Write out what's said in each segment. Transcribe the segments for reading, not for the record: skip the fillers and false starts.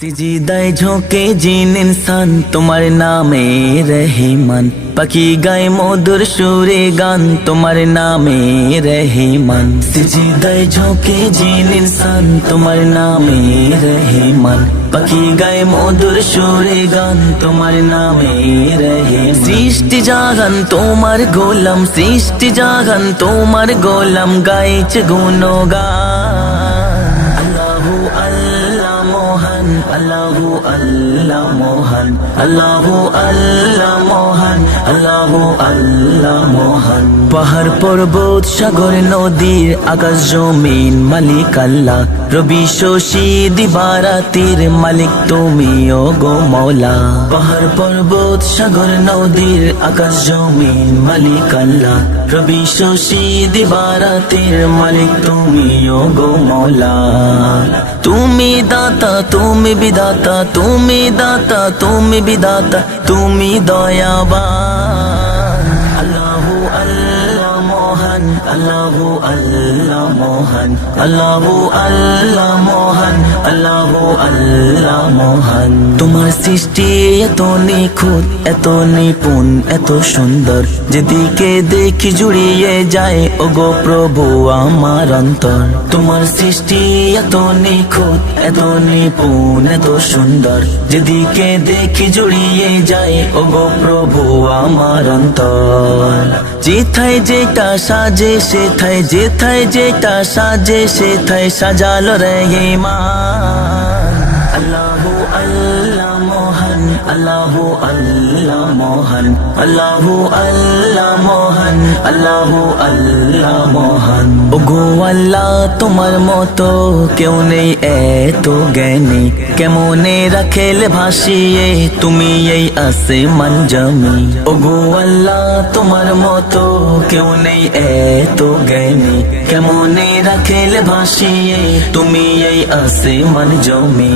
সিজদায় ঝোঁকে জিন ইনসান তোমার নামে রহিমান, পাখি গায় মধুর সুরে গান তোমার নামে রহিমান। সিজদায় ঝোঁকে জিন ইনসান তোমার নামে রহিমান, পাখি গায় মধুর সুরে গান তোমার নামে রহিমান। সৃষ্টি জাগান তোমার গোলাম, সৃষ্টি জাগান তোমার গোলাম, গাইছে গুণগান। আল্লাহু আল্লাহ মহান, আল্লাহু আল্লাহ মহান, আল্লাহু আল্লাহ মহান, আল্লাহু আল্লাহ মহান। পাহাড় পর্বত সাগর নদীর আকাশ জমিন মালিক আল্লাহ, রবি শশী দিবারাতির মালিক তুমি ও গো মৌলা। পাহাড় পর্বত সাগর নদীর আকাশ জমিন মালিক আল্লাহ, রবি শশী দিবারাতির মালিক তুমি ও গো মৌলা। তুমি দাতা তুমি বিধাতা, তুমি দাতা তুমি বিধাতা, তুমি দয়াবান। আল্লাহু আল্লাহ মহান, আল্লাহু আল্লাহ মহান, আল্লাহু আল্লাহ মহান, আল্লাহু আল্লাহ মহান। তোমার সৃষ্টি এত নিখুঁত, এত নিপুণ, এত সুন্দর, যেদিকে দেখি জুড়িয়ে যায় ওগো প্রভু আমার অন্তর। তোমার সৃষ্টি এত নিখুঁত, এত নিপুণ, এত সুন্দর, যেদিকে দেখি জুড়িয়ে যায় ওগো প্রভু আমার অন্তর। যেথায় যেটা সাজে সেথায়, যেথায় যেটা সাজে সেথায় সাজালো রহিমান। আল্লাহু আল্লাহ মহান, আল্লাহু আল্লাহ মহান, আল্লাহু আল্লাহ মহান, আল্লাহু আল্লাহ মহান। ওগো আল্লাহ তোমার মতো কেউ নেই এত জ্ঞানী, কেমনে রাখেলে ভাসিয়ে তুমি এই আসমান জমি। ওগো আল্লাহ তোমার মতো কেউ নেই এত জ্ঞানী, কেমনে রাখেলে ভাসিয়ে তুমি এই আসমান জমি।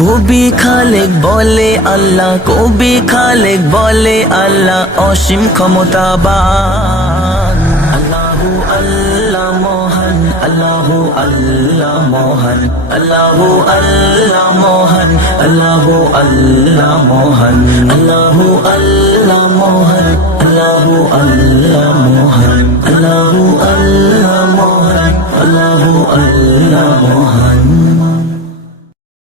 কবি খালেক বলে আল্লাহ, কবি খালেক বলে আল্লাহ অসীম ক্ষমতাবান। আল্লাহু আল্লাহ মহান, আল্লাহু আল্লাহ মহান, আল্লাহু আল্লাহ মহান, আল্লাহু আল্লাহ মহান, আল্লাহু আল্লাহ মহান, আল্লাহু আল্লাহ মহান, আল্লাহু আল্লাহ মহান, আল্লাহু আল্লাহ মহান।